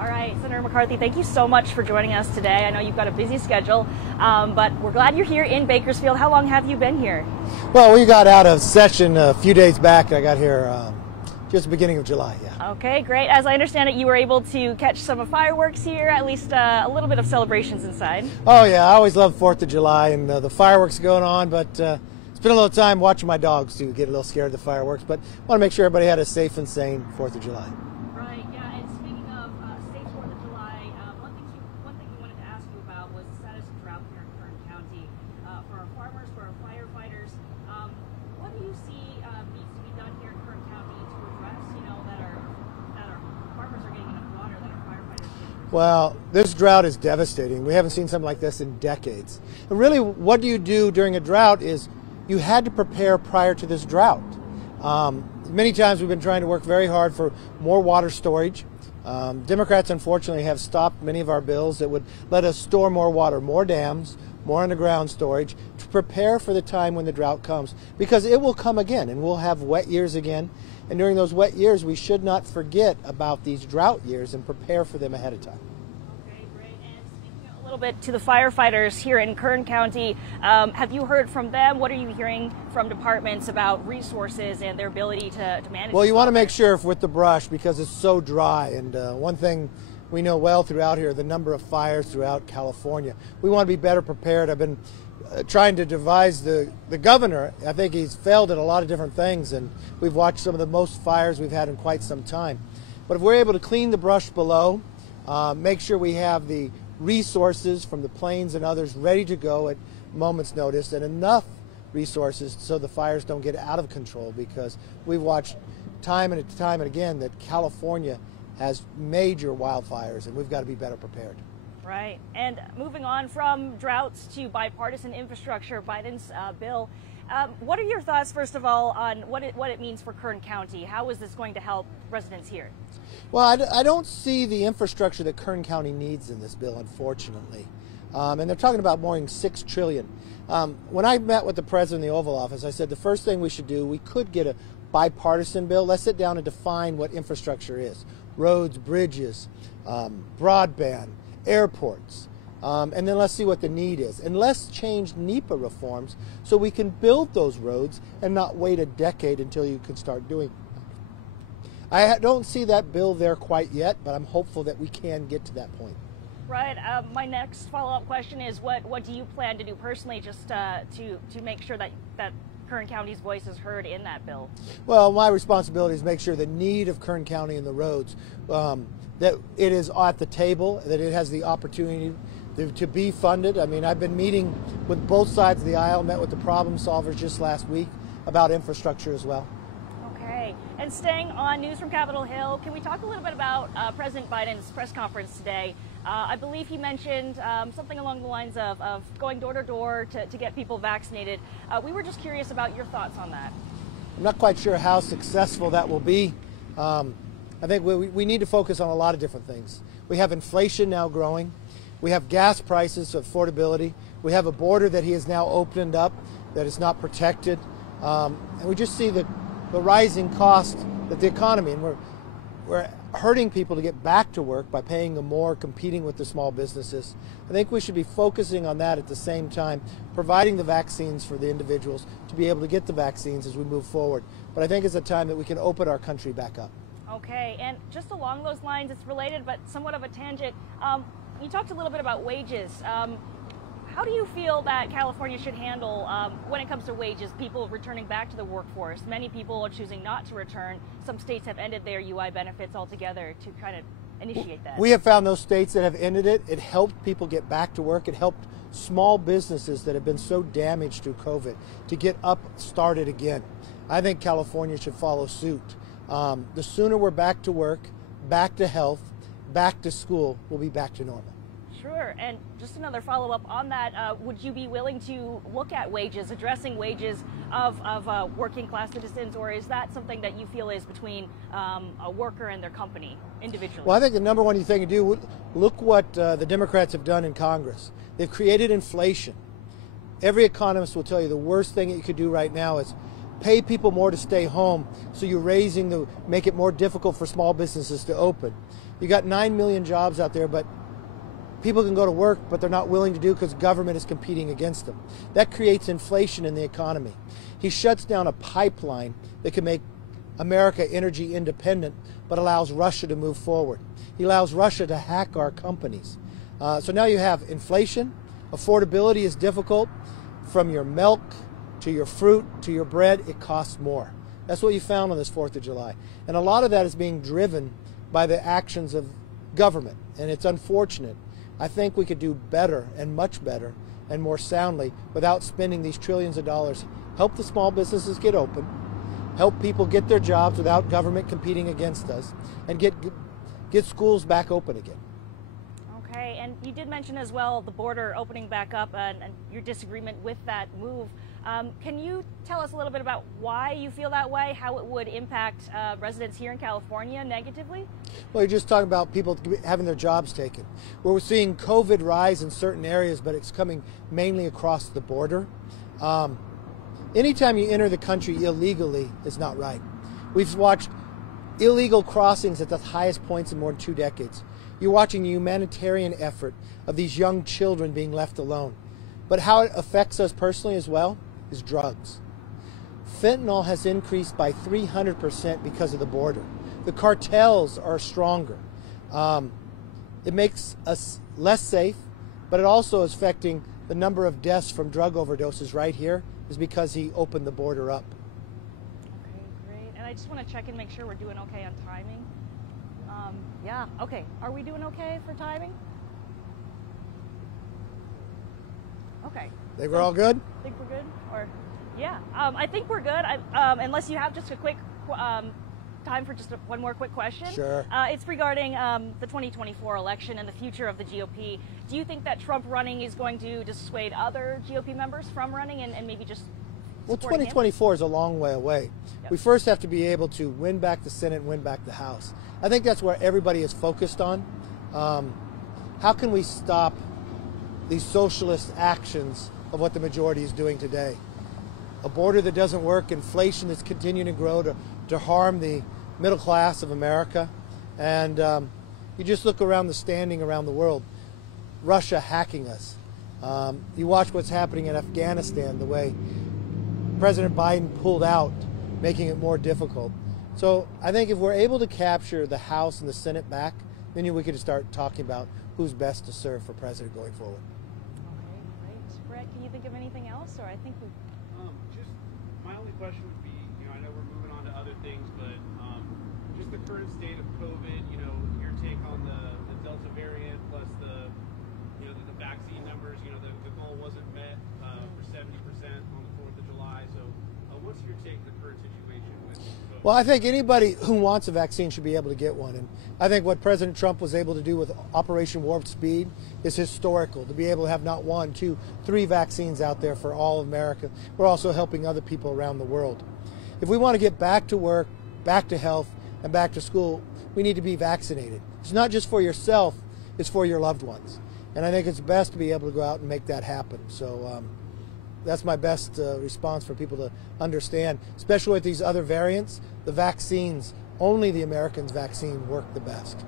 All right, Senator McCarthy, thank you so much for joining us today. I know you've got a busy schedule, but we're glad you're here in Bakersfield. How long have you been here? Well, we got out of session a few days back. I got here just the beginning of July, yeah. Okay, great. As I understand it, you were able to catch some fireworks here, at least a little bit of celebrations inside. Oh, yeah, I always love 4th of July and the fireworks going on, but spent a little time watching my dogs to get a little scared of the fireworks, but want to make sure everybody had a safe and sane 4th of July. Right, yeah, and speaking of safe 4th of July, one thing we wanted to ask you about was the status of drought here in Kern County. For our farmers, for our firefighters, what do you see needs to be done here in Kern County to address, that our farmers are getting enough water, that our firefighters get? Well, this drought is devastating. We haven't seen something like this in decades. And really, what do you do during a drought is you had to prepare prior to this drought. Many times we've been trying to work very hard for more water storage. Democrats, unfortunately, have stopped many of our bills that would let us store more water, more dams, more underground storage to prepare for the time when the drought comes, because it will come again and we'll have wet years again. And during those wet years, we should not forget about these drought years and prepare for them ahead of time. A little bit to the firefighters here in Kern County. Have you heard from them? What are you hearing from departments about resources and their ability to manage? Well, you want to make sure with the brush, because it's so dry, and one thing we know well throughout here, the number of fires throughout California. We want to be better prepared. I've been trying to devise the governor. I think he's failed at a lot of different things, and we've watched some of the most fires we've had in quite some time. But if we're able to clean the brush below, make sure we have the resources from the planes and others ready to go at moment's notice, and enough resources so the fires don't get out of control, because we've watched time and again that California has major wildfires and we've got to be better prepared. Right. And moving on from droughts to bipartisan infrastructure, Biden's bill. What are your thoughts, first of all, on what it means for Kern County? How is this going to help residents here? Well, I don't see the infrastructure that Kern County needs in this bill, unfortunately. And they're talking about more than $6 trillion. When I met with the president in the Oval Office, I said the first thing we should do, we could get a bipartisan bill. Let's sit down and define what infrastructure is. Roads, bridges, broadband, airports. And then let's see what the need is. And let's change NEPA reforms so we can build those roads and not wait a decade until you can start doing it. I don't see that bill there quite yet, but I'm hopeful that we can get to that point. Right. My next follow-up question is what do you plan to do personally just to make sure that Kern County's voice is heard in that bill? Well, my responsibility is make sure the need of Kern County and the roads, that it is at the table, that it has the opportunity to be funded. I mean, I've been meeting with both sides of the aisle, met with the problem solvers just last week about infrastructure as well. Okay. And staying on news from Capitol Hill, can we talk a little bit about President Biden's press conference today? I believe he mentioned something along the lines of going door to door to get people vaccinated. We were just curious about your thoughts on that. I'm not quite sure how successful that will be. I think we need to focus on a lot of different things. We have inflation now growing. We have gas prices, affordability. We have a border that he has now opened up that is not protected. And we just see the rising cost of the economy. And we're hurting people to get back to work by paying them more, competing with the small businesses. I think we should be focusing on that at the same time, providing the vaccines for the individuals to be able to get the vaccines as we move forward. But I think it's a time that we can open our country back up. Okay, and just along those lines, it's related but somewhat of a tangent. You talked a little bit about wages. How do you feel that California should handle when it comes to wages, people returning back to the workforce? Many people are choosing not to return. Some states have ended their UI benefits altogether to kind of initiate that. We have found those states that have ended it. It helped people get back to work. It helped small businesses that have been so damaged through COVID to get started again. I think California should follow suit. The sooner we're back to work, back to health, back to school, we'll be back to normal. Sure, and just another follow-up on that, would you be willing to look at wages, addressing wages of working class citizens, or is that something that you feel is between a worker and their company individually? Well, I think the number one thing to do, look what the Democrats have done in Congress. They've created inflation. Every economist will tell you the worst thing that you could do right now is pay people more to stay home, so you're make it more difficult for small businesses to open. You got 9 million jobs out there, but people can go to work, but they're not willing to do because government is competing against them. That creates inflation in the economy. He shuts down a pipeline that can make America energy independent, but allows Russia to move forward. He allows Russia to hack our companies. So now you have inflation. Affordability is difficult. From your milk to your fruit to your bread, it costs more. That's what you found on this 4th of July. And a lot of that is being driven by the actions of government, and it's unfortunate. I think we could do better and much better and more soundly without spending these trillions of dollars. Help the small businesses get open, help people get their jobs without government competing against us, and get schools back open again. Okay, and you did mention as well the border opening back up and your disagreement with that move. Can you tell us a little bit about why you feel that way, how it would impact residents here in California negatively? Well, you're just talking about people having their jobs taken. We're seeing COVID rise in certain areas, but it's coming mainly across the border. Anytime you enter the country illegally is not right. We've watched illegal crossings at the highest points in more than 2 decades. You're watching the humanitarian effort of these young children being left alone. But how it affects us personally as well is drugs. Fentanyl has increased by 300% because of the border. The cartels are stronger. It makes us less safe, but it also is affecting the number of deaths from drug overdoses right here is because he opened the border up. Okay, great. And I just want to check and make sure we're doing okay on timing. Yeah, okay. Are we doing okay for timing? Okay. Think we're all good? Think we're good? Or, yeah, I think we're good. Unless you have just a quick time for just one more quick question. Sure. It's regarding the 2024 election and the future of the GOP. Do you think that Trump running is going to dissuade other GOP members from running and maybe just Well, 2024 is a long way away. Yep. We first have to be able to win back the Senate and win back the House. I think that's where everybody is focused on. How can we stop these socialist actions of what the majority is doing today? A border that doesn't work, inflation that's continuing to grow to harm the middle class of America. And you just look around the standing around the world, Russia hacking us. You watch what's happening in Afghanistan, the way President Biden pulled out, making it more difficult. So I think if we're able to capture the House and the Senate back, then we could start talking about who's best to serve for president going forward. Okay, great. Brett, can you think of anything else? Or I think we... Just my only question would be, I know we're moving on to other things, but just the current state of COVID, your take on the Delta variant plus the vaccine numbers, the goal wasn't met for 70% on the 4th of July. So what's your take on the current situation with COVID? Well, I think anybody who wants a vaccine should be able to get one. And I think what President Trump was able to do with Operation Warp Speed is historical, to be able to have not 1, 2, 3 vaccines out there for all of America. We're also helping other people around the world. If we want to get back to work, back to health, and back to school, we need to be vaccinated. It's not just for yourself, it's for your loved ones. And I think it's best to be able to go out and make that happen. So that's my best response for people to understand, especially with these other variants. The vaccines, only the Americans' vaccine worked the best.